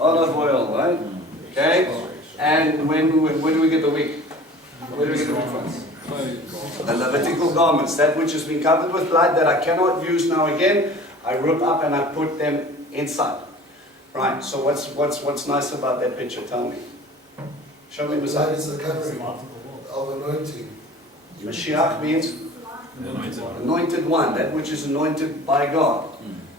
Olive oil, right? Okay? And when do we get the week? Where do we get the week from? The Levitical garments, that which has been covered with blood that I cannot use now again, I rip up and I put them inside. Right, so what's nice about that picture? Tell me. Show me Blood beside. is the covering of anointing. Mashiach means anointed one, that which is anointed by God.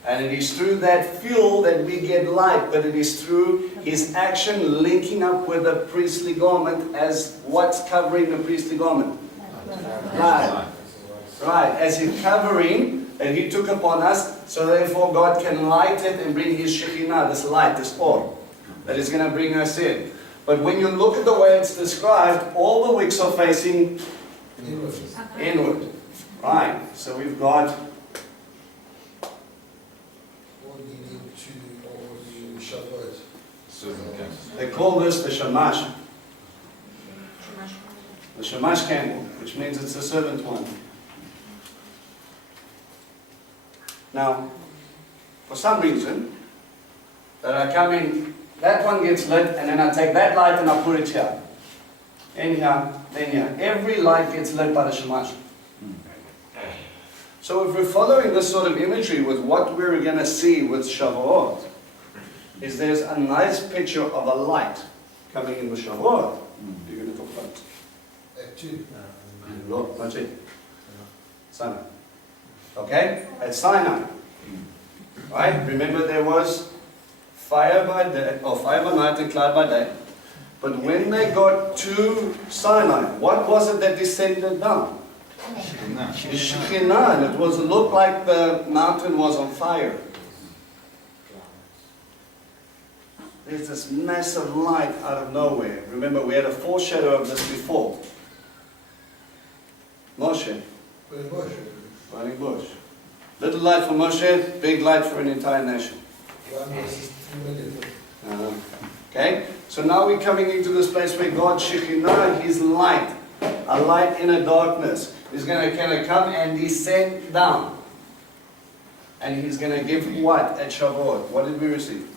And it is through that fuel that we get light, but it is through his action linking up with the priestly garment as what's covering the priestly garment? Blood. Right, as his covering that he took upon us, so therefore God can light it and bring his Shekinah, this light, this oil, that is going to bring us in. But when you look at the way it's described, all the wicks are facing inward. Right, so we've got Leading to all the Shavuot. they call this the shamash. The shamash candle, which means it's the servant one. Now, for some reason, that I come in, that one gets lit, and then I take that light and I put it here. In here, then here. Every light gets lit by the shamash. So if we're following this sort of imagery with what we're going to see with Shavuot, is there's a nice picture of a light coming in with Shavuot. You're going to talk about it. Act 2. Look, that's it. Sinai. Okay? At Sinai. Right? Remember there was fire by day, or fire by night and cloud by day. But when they got to Sinai, what was it that descended down? The Shekinah, and it looked like the mountain was on fire. There's this massive light out of nowhere. Remember, we had a foreshadow of this before. Moshe, burning bush. Little light for Moshe, big light for an entire nation. 1 verses 3 million. Okay? So now we're coming into this place where God, Shekinah, his light, a light in a darkness, is going to come and descend down. And he's going to give what at Shavuot? What did we receive?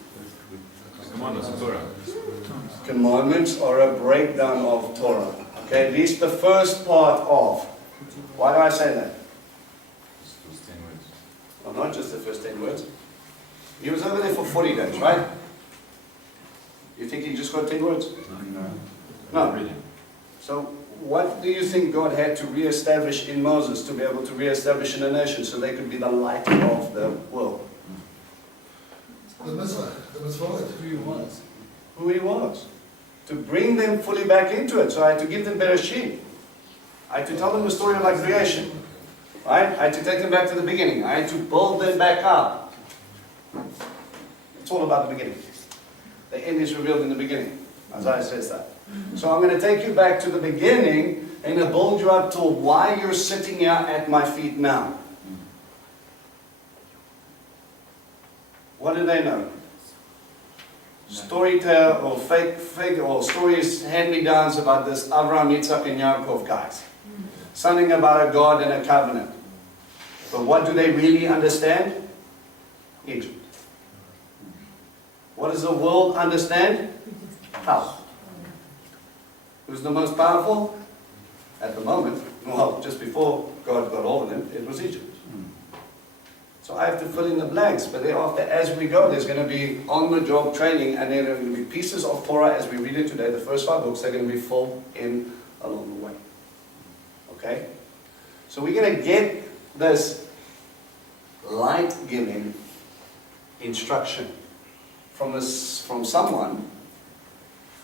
Commandments are a breakdown of Torah. Okay, at least the first part of. Why do I say that? Well, not just the first 10 words. He was over there for 40 days, right? You think he just got 10 words? No. So what do you think God had to re-establish in Moses to be able to re-establish in a nation so they could be the light of the world? The mitzvah, who he was. Who he was. To bring them fully back into it. So I had to give them Bereshit. I had to tell them the story of my creation. Right? I had to take them back to the beginning. I had to build them back up. It's all about the beginning. The end is revealed in the beginning. Isaiah says that. So I'm going to take you back to the beginning and build you up to why you're sitting here at my feet now. What do they know? Storytell or fake or stories, hand-me-downs about this Avraham, Yitzhak, and Yaakov guys. Something about a God and a covenant. But what do they really understand? Egypt. What does the world understand? How? Who's the most powerful? At the moment, well, just before God got hold of them, it was Egypt. So I have to fill in the blanks, but thereafter, as we go, there's going to be on-the-job training, and there are going to be pieces of Torah, as we read it today, the first 5 books, they're going to be filled in along the way. Okay? So we're going to get this light-giving instruction from someone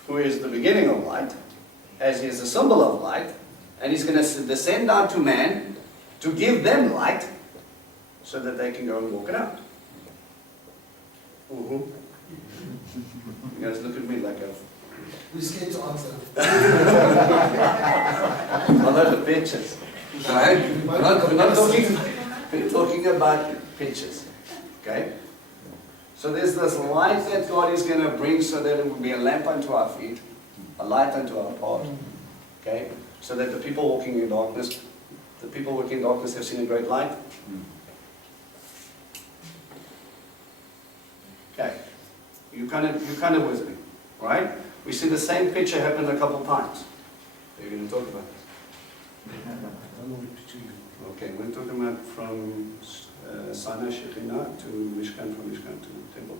who is the beginning of light, as he is the symbol of light, and he's going to descend down to man to give them light so that they can go and walk it out. You guys look at me like a... We're scared to answer. I love the pictures. Right? We're talking about pictures. Okay? So there's this light that God is going to bring so that it will be a lamp unto our feet, a light unto our path. Okay? So that the people walking in darkness have seen a great light. Okay. You kind of with me, right? We see the same picture happen a couple times. You're going to talk about this. Okay, we're talking about from Sinai Shekhinah to Mishkan, from Mishkan to Temple.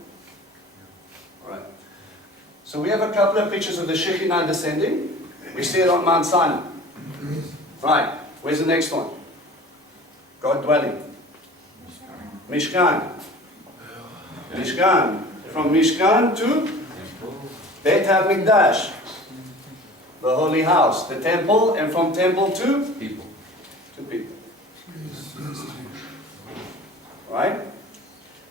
All right. So we have a couple of pictures of the Shekhinah descending. We see it on Mount Sinai. Right. Where's the next one? God dwelling. Mishkan. Mishkan. From Mishkan to Beit HaMikdash, the holy house, the temple, and from temple to People. to people. Right?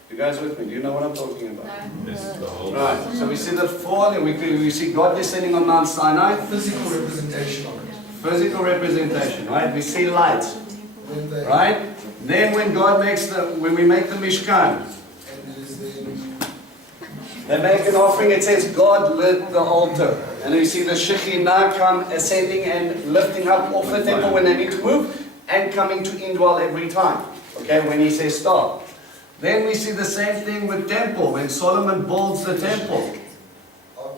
You guys with me? Do you know what I'm talking about? Yes, the whole. Right. So we see the fall, and we see God descending on Mount Sinai. Physical representation of it. Physical representation, right? We see light, When they, right? Then when we make the Mishkan, and it is then, they make an offering, it says God lit the altar. And you see the Shekhinah come ascending and lifting up off the temple when they need to move, and coming to indwell every time. Okay, when he says stop. Then we see the same thing with temple, when Solomon builds the temple.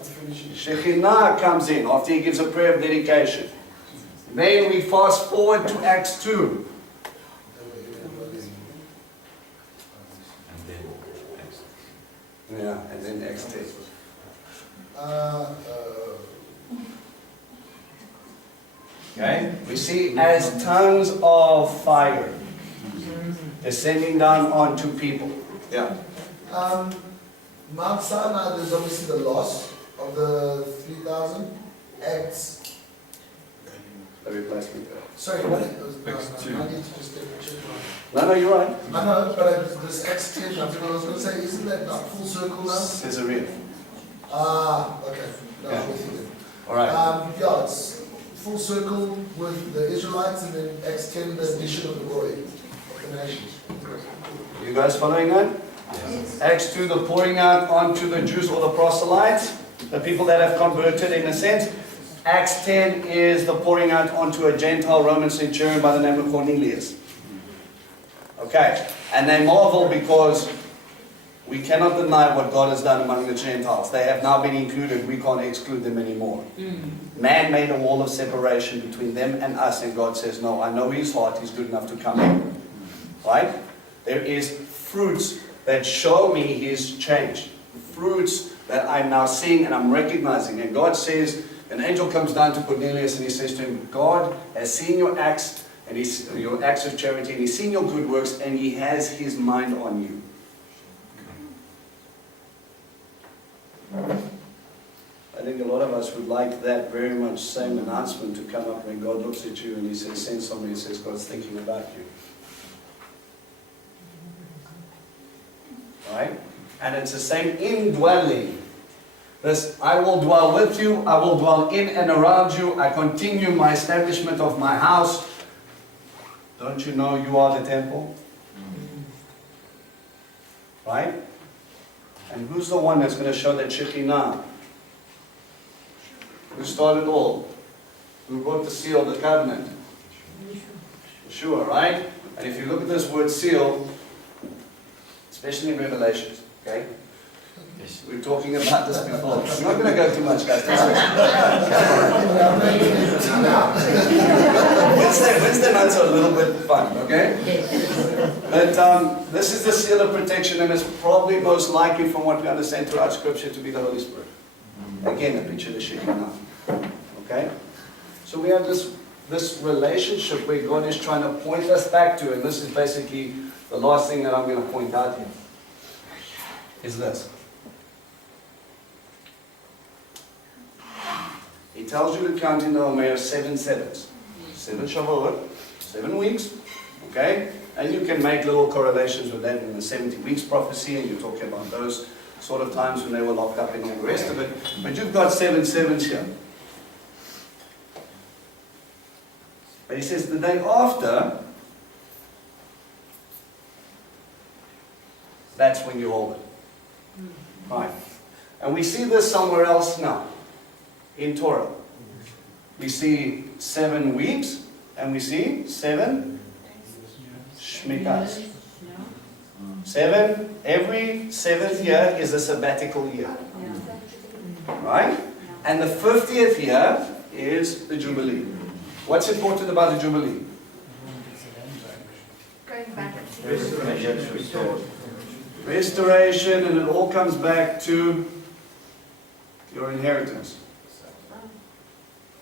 after finishing, Shekhinah comes in after he gives a prayer of dedication. Then we fast forward to Acts 2. they were everybody. And then next. Yeah, and then Acts 10. Okay? We see as tongues of fire descending down onto people. Yeah. Mount Sinai, there's obviously the loss of the 3,000. Acts, The replacement. sorry, what it was, Acts no, I 2. need to just check No, you're right. I know, but this Acts 10, I was going to say, isn't that like full circle now? Caesarea. Okay. No, Yeah. I'm with you then. Alright. Yeah, it's full circle with the Israelites, and then Acts 10, the addition of the glory of the nations. You guys following that? Yes. Acts 2, the pouring out onto the Jews or the proselytes, the people that have converted in a sense. Acts 10 is the pouring out onto a Gentile Roman centurion by the name of Cornelius. Okay, and they marvel because we cannot deny what God has done among the Gentiles. They have now been included, we can't exclude them anymore. Man made a wall of separation between them and us, and God says, no, I know his heart, he's good enough to come in. Right? There is fruits that show me his change. Fruits that I'm now seeing and I'm recognizing. And God says, an angel comes down to Cornelius and he says to him, God has seen your acts and your acts of charity, and he's seen your good works, and he has his mind on you. I think a lot of us would like that very much same announcement to come up when God looks at you and he says, send somebody, he says, God's thinking about you. Right? And it's the same indwelling. This, I will dwell with you, I will dwell in and around you, I continue my establishment of my house. Don't you know you are the temple? Right? And who's the one that's going to show that Shekhinah? Who started all? Who wrote the seal of the covenant? Yeshua, right? And if you look at this word seal, especially in Revelations, okay? Yes. We're talking about this before. I'm not going to go too much, guys. Wednesday nights are a little bit fun, okay? But this is the seal of protection, and it's probably most likely, from what we understand throughout Scripture, to be the Holy Spirit. Again, a picture of the Shekinah. Okay? So we have this relationship where God is trying to point us back to, and this is basically the last thing that I'm going to point out here, is this. He tells you to count in the Omer 7 sevens. 7 Shavuot, 7 weeks, okay? And you can make little correlations with that in the 70 weeks prophecy, and you're talking about those sort of times when they were locked up and all the rest of it. But you've got 7 sevens here. But he says the day after, that's when you hold it. Right. And we see this somewhere else now. In Torah. We see 7 weeks, and we see 7 Shmitas. 7. Every 7th year is a sabbatical year. Right? And the 50th year is the Jubilee. What's important about the Jubilee? Going back to Restored. Restoration, and it all comes back to your inheritance.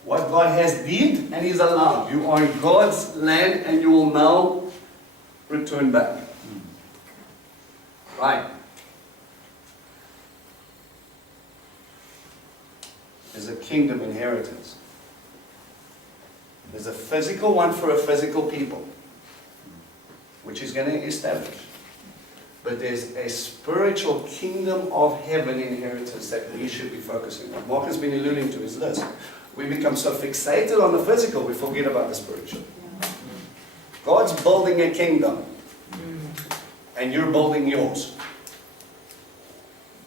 What God has did and is allowed. You are in God's land and you will now return back. Right. There's a kingdom inheritance. There's a physical one for a physical people, which is going to establish. But there's a spiritual kingdom of heaven inheritance that we should be focusing on. What Mark has been alluding to is this. We become so fixated on the physical, we forget about the spiritual. God's building a kingdom, and you're building yours.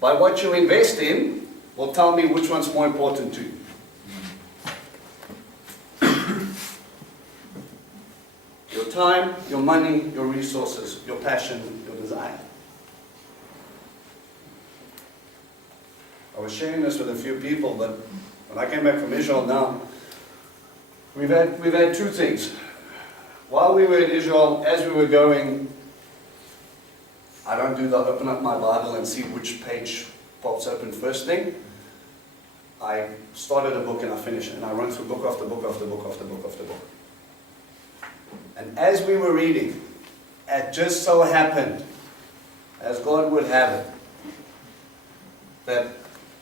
By what you invest in will tell me which one's more important to you. Your time, your money, your resources, your passion, your desire. I was sharing this with a few people, but when I came back from Israel now, we've had two things. While we were in Israel, as we were going, I don't do the open up my Bible and see which page pops open first thing. I started a book and I finished it, and I run through book after book after book after book after book. And as we were reading, it just so happened, as God would have it, that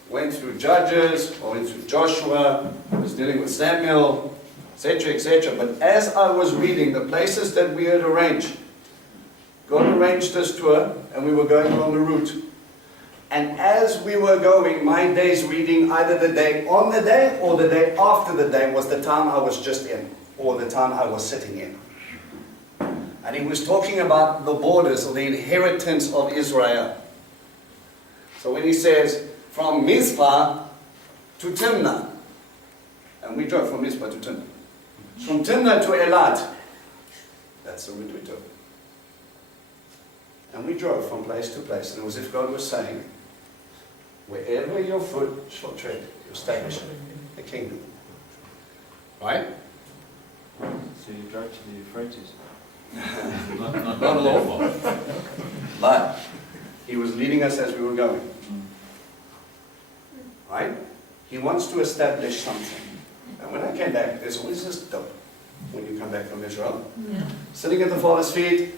went through Judges, or went through Joshua, was dealing with Samuel, etc., etc. But as I was reading the places that we had arranged, God arranged this tour, and we were going along the route. And as we were going, my days reading, either the day on the day or the day after the day, was the time I was just in, or the time I was sitting in. And he was talking about the borders, or the inheritance of Israel. So when he says, from Mizpah to Timnah, and we drove from Mizpah to Timnah. From Timnah to Elat, that's the route we took. And we drove from place to place, and it was as if God was saying, wherever your foot shall tread, you establish the kingdom. Right? So you drove to the Euphrates? Not all. But he was leading us as we were going. Right? He wants to establish something. And when I came back, there's always this dope when you come back from Israel. Sitting at the Father's feet,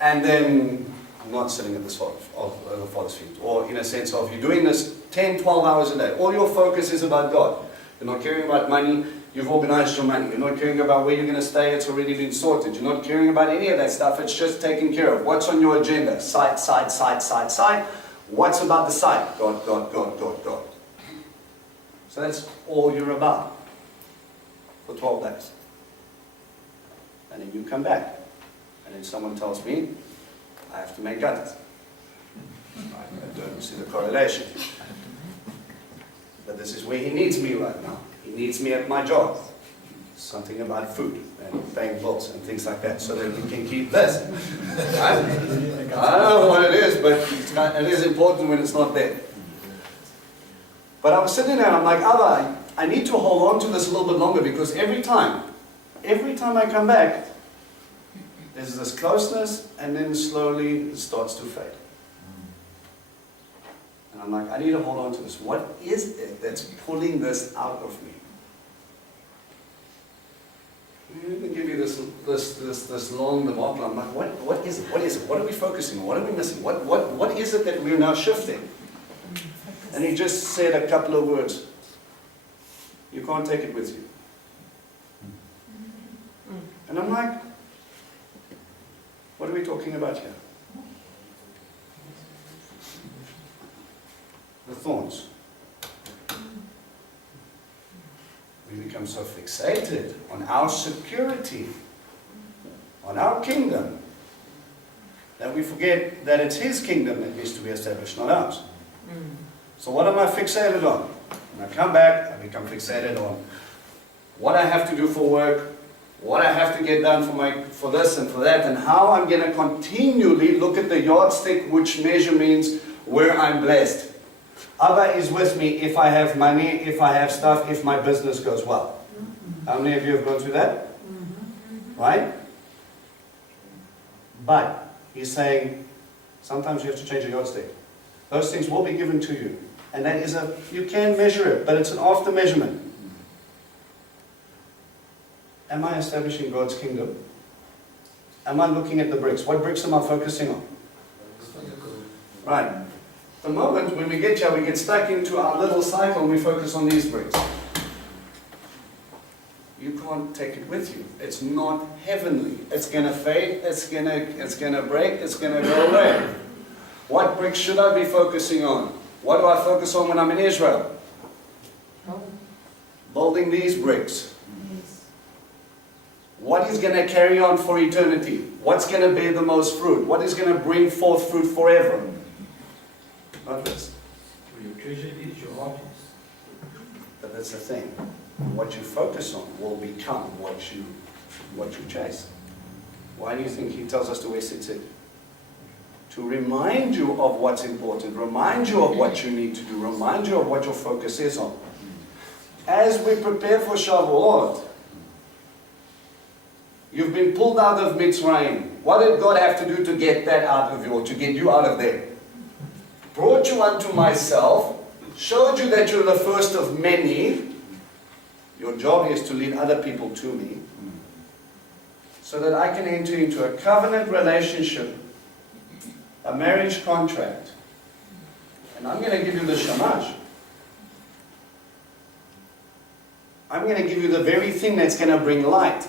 and then not sitting at the Father's feet. Or in a sense of you're doing this 10, 12 hours a day. All your focus is about God. You're not caring about money. You've organized your money. You're not caring about where you're going to stay. It's already been sorted. You're not caring about any of that stuff. It's just taken care of. What's on your agenda? Side, side, side, side, side. What's about the side? God, God, God, God, God. So that's all you're about for 12 days. And then you come back. And then someone tells me, I have to make cuts. I don't see the correlation. But this is where he needs me right now. He needs me at my job. Something about food and paying bills and things like that, so that we can keep this. I don't know what it is, but it is important when it's not there. But I was sitting there and I'm like, Abba, I need to hold on to this a little bit longer, because every time I come back, there's this closeness, and then slowly it starts to fade. And I'm like, I need to hold on to this. What is it that's pulling this out of me? I'm going to give you this long debacle. I'm like, what is it? What is it? What are we focusing on? What are we missing? What is it that we're now shifting? And he just said a couple of words. You can't take it with you. And I'm like, what are we talking about here? The thorns. We become so fixated on our security, on our kingdom, that we forget that it's his kingdom that needs to be established, not ours. So what am I fixated on? When I come back, I become fixated on what I have to do for work, what I have to get done for this and for that, and how I'm going to continually look at the yardstick, which measure means where I'm blessed. Abba is with me if I have money, if I have stuff, if my business goes well. How many of you have gone through that? Right? But he's saying, sometimes you have to change your yardstick. Those things will be given to you. And that is you can measure it, but it's an after measurement. Am I establishing God's kingdom? Am I looking at the bricks? What bricks am I focusing on? Right. The moment when we get here, we get stuck into our little cycle and we focus on these bricks. You can't take it with you. It's not heavenly. It's going to fade, it's going to break, it's going to go away. What bricks should I be focusing on? What do I focus on when I'm in Israel? Building these bricks. What is going to carry on for eternity? What's going to bear the most fruit? What is going to bring forth fruit forever? Not this. Your treasure is your heart is. But that's the thing. What you focus on will become what you chase. Why do you think he tells us to wear tzitzit? To remind you of what's important, remind you of what you need to do, remind you of what your focus is on. As we prepare for Shavuot, you've been pulled out of Mitzrayim. What did God have to do to get that out of you, or to get you out of there? Brought you unto myself, showed you that you're the first of many. Your job is to lead other people to me, so that I can enter into a covenant relationship, a marriage contract. And I'm going to give you the shamash. I'm going to give you the very thing that's going to bring light,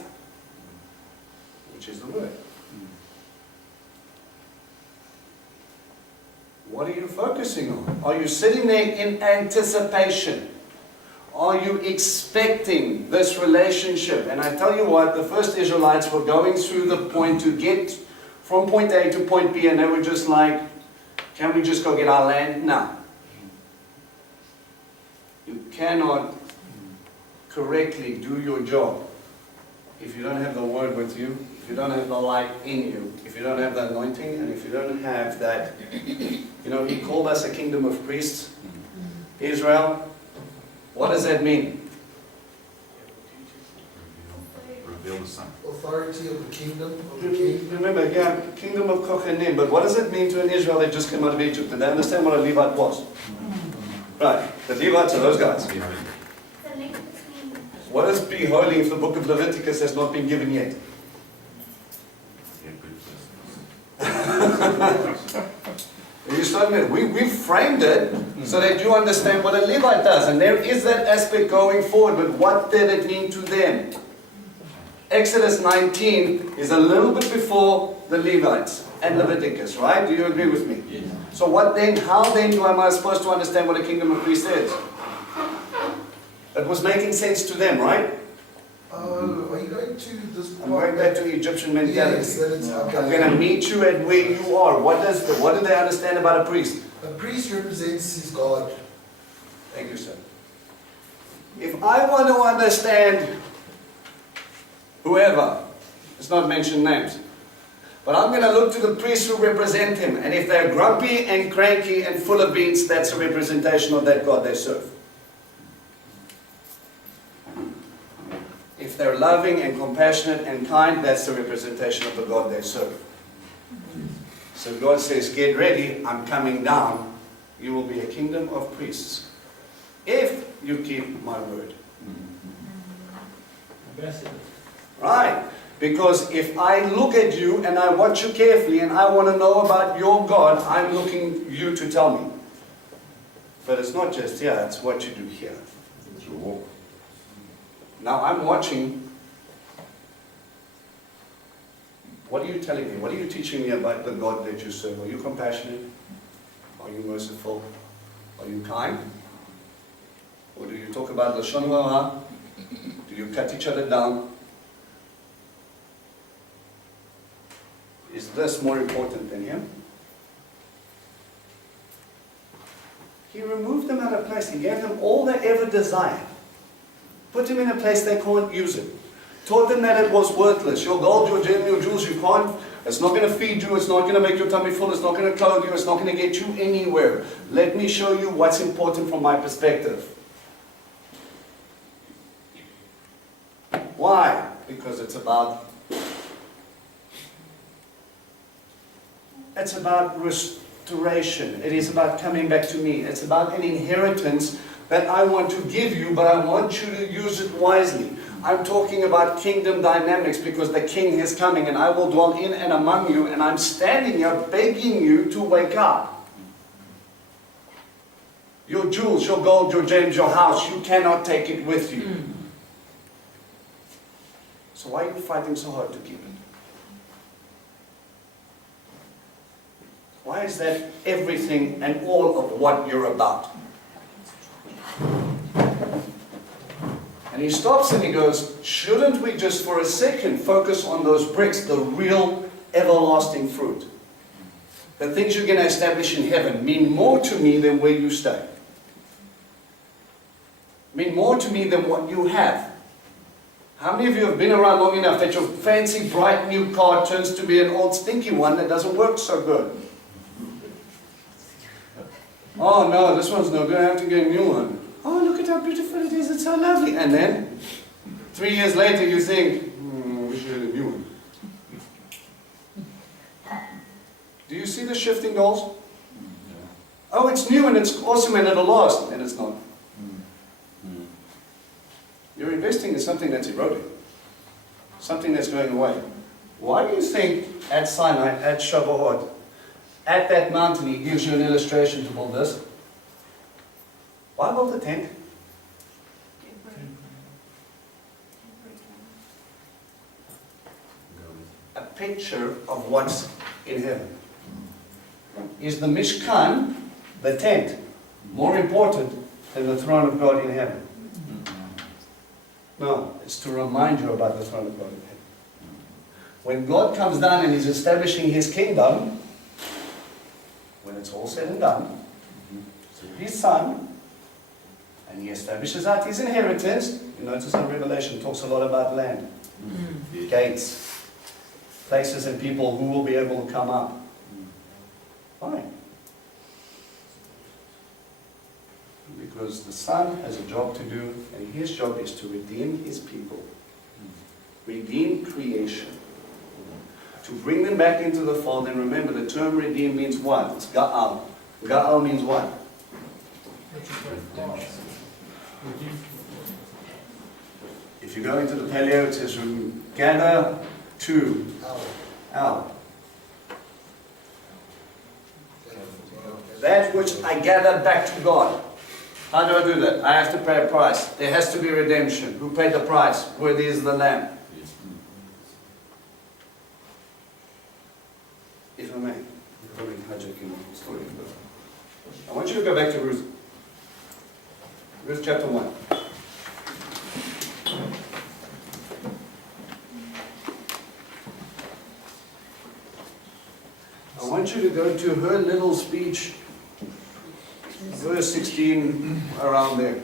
which is the word. What are you focusing on? Are you sitting there in anticipation? Are you expecting this relationship? And I tell you what, the first Israelites were going through the point to get from point A to point B, and they were just like, can we just go get our land? No. You cannot correctly do your job if you don't have the word with you, if you don't have the light in you, if you don't have the anointing, and if you don't have that. You know, he called us a kingdom of priests. Israel. What does that mean? Reveal the Son. Authority of the kingdom of the king. Remember, yeah, kingdom of Kohanim. But what does it mean to an Israel that just came out of Egypt? Did they understand what a Levite was? Right. The Levites are those guys. What is be holy if the book of Leviticus has not been given yet? You start with, we framed it so that you understand what a Levite does. And there is that aspect going forward, but what did it mean to them? Exodus 19 is a little bit before the Levites and Leviticus, right? Do you agree with me? Yes. So what then, how then am I supposed to understand what a kingdom of priests is? It was making sense to them, right? Are you going to this I'm going back to Egyptian mentality. Yes, that is, okay. I'm going to meet you at where you are. What do they understand about a priest? A priest represents his God. Thank you, sir. If I want to understand whoever, let's not mention names, but I'm going to look to the priests who represent him. And if they're grumpy and cranky and full of beans, that's a representation of that God they serve. If they're loving and compassionate and kind, that's the representation of the God they serve. So God says, get ready, I'm coming down. You will be a kingdom of priests, if you keep my word. Ambassador. Right? Because if I look at you and I watch you carefully and I want to know about your God, I'm looking you to tell me. But it's not just here, it's what you do here. It's your walk. Now I'm watching. What are you telling me? What are you teaching me about the God that you serve? Are you compassionate? Are you merciful? Are you kind? Or do you talk about the lashon hara? Do you cut each other down? Is this more important than him? He removed them out of place. He gave them all they ever desired. Put him in a place they can't use it. Taught them that it was worthless. Your gold, your gem, your jewels, you can't. It's not going to feed you. It's not going to make your tummy full. It's not going to clothe you. It's not going to get you anywhere. Let me show you what's important from my perspective. Why? Because it's about restoration. It is about coming back to me. It's about an inheritance that I want to give you, but I want you to use it wisely. I'm talking about kingdom dynamics because the king is coming and I will dwell in and among you, and I'm standing here begging you to wake up. Your jewels, your gold, your gems, your house, you cannot take it with you. So why are you fighting so hard to keep it? Why is that everything and all of what you're about? And he stops and he goes, shouldn't we just for a second focus on those bricks, the real everlasting fruit? The things you're going to establish in heaven mean more to me than where you stay. Mean more to me than what you have. How many of you have been around long enough that your fancy bright new car turns to be an old stinky one that doesn't work so good? Oh no, this one's no good, I have to get a new one. Oh, look at how beautiful it is, it's so lovely. And then, 3 years later you think, we should have a new one. Do you see the shifting goals? Oh, it's new and it's awesome and it'll last. And it's not. You're investing in something that's eroding. Something that's going away. Why do you think at Sinai, at Shavuot, at that mountain, he gives you an illustration to build this? Why build the tent? A picture of what's in heaven. Is the Mishkan, the tent, more important than the throne of God in heaven? No, it's to remind you about the throne of God in heaven. When God comes down and He's establishing His kingdom, when it's all said and done, His Son, and He establishes out His inheritance. You notice in Revelation it talks a lot about land, gates, places and people who will be able to come up. Why? Because the Son has a job to do, and His job is to redeem His people, redeem creation, to bring them back into the fold. And remember, the term redeem means what? It's ga'al. Ga'al means what? If you go into the Paleo, it says gather to out. That which I gather back to God. How do I do that? I have to pay a price. There has to be redemption. Who paid the price? Worthy is the Lamb. If I may, probably hijacking the story. I want you to go back to Ruth. Ruth chapter 1. I want you to go to her little speech, verse 16, around there.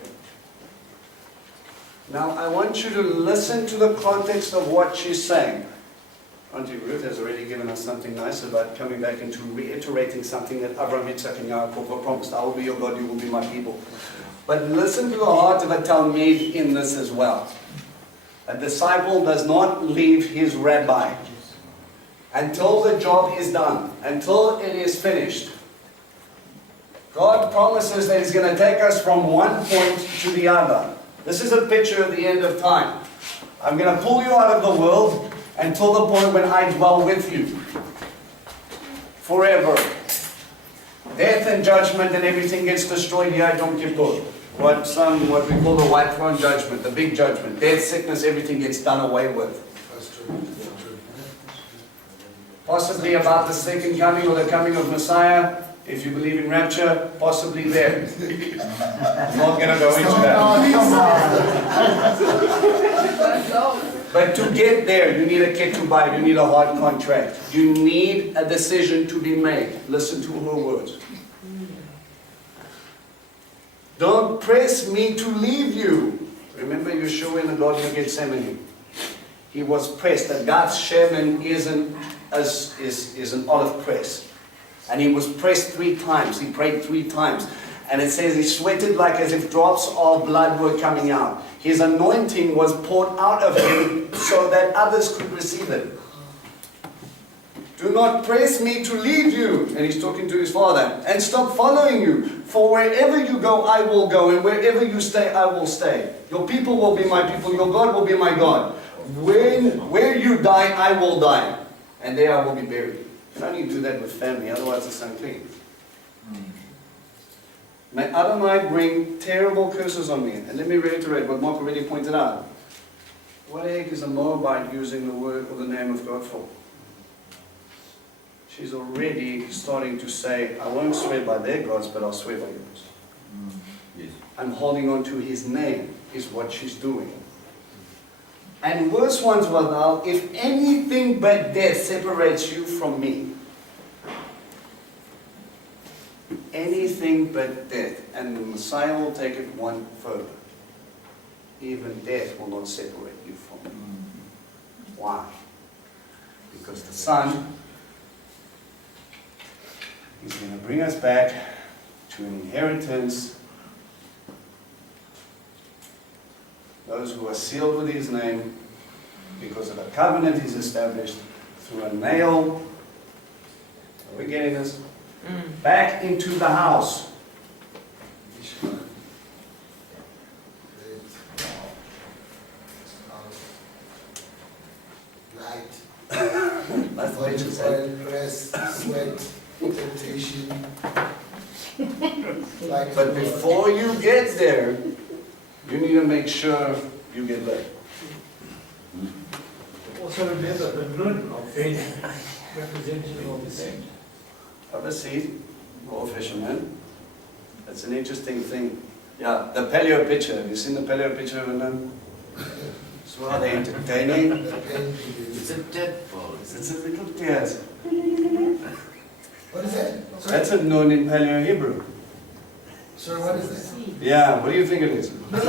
Now, I want you to listen to the context of what she's saying. Auntie Ruth has already given us something nice about coming back into reiterating something that Abraham, Yitzhak, and Yaakov were promised. I will be your God, you will be my people. But listen to the heart of a Talmud in this as well. A disciple does not leave his rabbi until the job is done, until it is finished. God promises that He's going to take us from one point to the other. This is a picture of the end of time. I'm going to pull you out of the world until the point when I dwell with you. Forever. Death and judgment and everything gets destroyed here at Yom Kippur. What we call the white throne judgment, the big judgment. Death, sickness, everything gets done away with. That's true. That's true. Possibly about the second coming or the coming of Messiah. If you believe in rapture, possibly there. I'm not going to go into that. But to get there, you need a ketubah, you need a hard contract. You need a decision to be made. Listen to her words. Don't press me to leave you. Remember Yeshua in the Garden of Gethsemane. He was pressed. That God's Sherman is an olive press. And he was pressed 3 times. He prayed 3 times. And it says he sweated like as if drops of blood were coming out. His anointing was poured out of him so that others could receive it. Do not press me to lead you. And he's talking to his father. And stop following you. For wherever you go, I will go. And wherever you stay, I will stay. Your people will be my people. Your God will be my God. Where you die, I will die. And there I will be buried. You can only do that with family. Otherwise it's unclean. May Adonai bring terrible curses on me. And let me reiterate what Mark already pointed out. What the heck is a Moabite using the word or the name of God for? She's already starting to say, I won't swear by their gods, but I'll swear by yours. Yes. I'm holding on to his name, is what she's doing. And verse 1 was now, if anything but death separates you from me, anything but death, and the Messiah will take it one further. Even death will not separate you from me. Why? Because the Son is going to bring us back to an inheritance. Those who are sealed with his name, because of a covenant is established through a nail. Are we getting this? Back into the house. Light. That's what it said. Press, sweat, temptation. Like But before you get there, you need to make sure you get there. Also remember the nun of faith, representative of the saint. Of a seed, or a fisherman. That's an interesting thing. Yeah, the paleo picture. Have you seen the paleo picture of a nun? So are they entertaining? It's a dead body. It's a little tears. What is that? Sorry, That's a nun in paleo Hebrew. sorry, what is that? Yeah, what do you think it is? I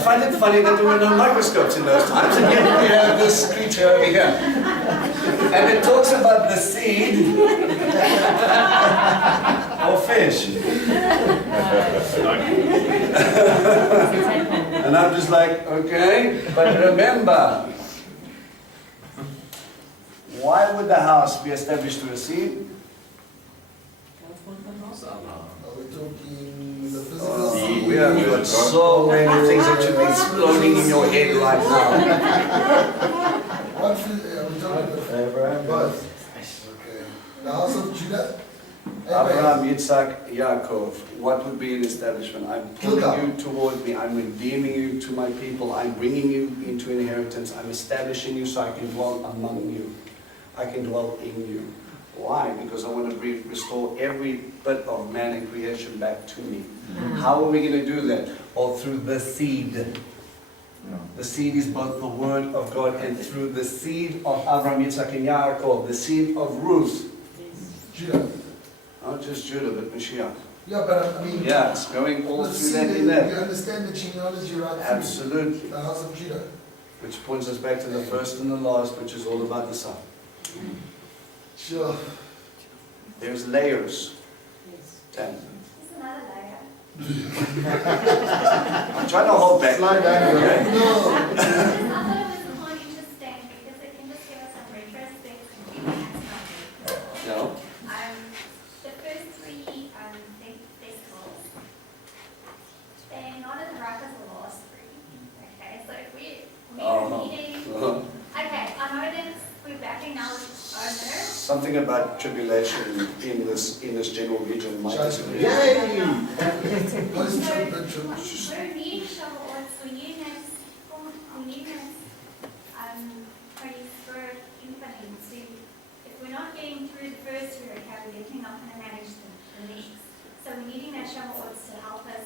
find it funny that there were no microscopes in those times, and yet we have this creature over here. And it talks about the seed or fish. And I'm just like, okay, but remember, why would the house be established through a seed? Are we talking the physical Oh, seed? we have got so many things that should be exploding in your head right now. What are we talking about? Abraham, Both. Okay. The house of Judah? Abraham, Yitzhak, Yaakov. What would be an establishment? I'm pulling you toward me. I'm redeeming you to my people. I'm bringing you into inheritance. I'm establishing you so I can dwell among you. I can dwell in you. Why? Because I want to restore every bit of man and creation back to me. How are we going to do that? Or through the seed. The seed is both the word of God, and through the seed of Abraham, Yitzhak, and Yaakov, the seed of Ruth. Judah. Not just Judah, but Mashiach. Yeah, but I mean, Yeah, it's going all the through seed, that in you there. understand the genealogy right through. Absolutely. The house of Judah. Which points us back to the first and the last, which is all about the Son. Sure. There's layers. 10. It's another layer. I'm trying to hold back. Slide down. Okay? I thought it was more interesting because it can just give us some retrospect and feedback. No. The first 3 festivals, they're not as rough as the last 3. Okay, so if we're meeting. Okay, I know that we're backing out owner. Something about tribulation in this general region might disagree. Yay! We're needing Shavuot, we're needing that Holy Spirit infilling. So if we're not getting through the first year, okay, we're definitely not going to manage the next. So we're needing that Shavuot to help us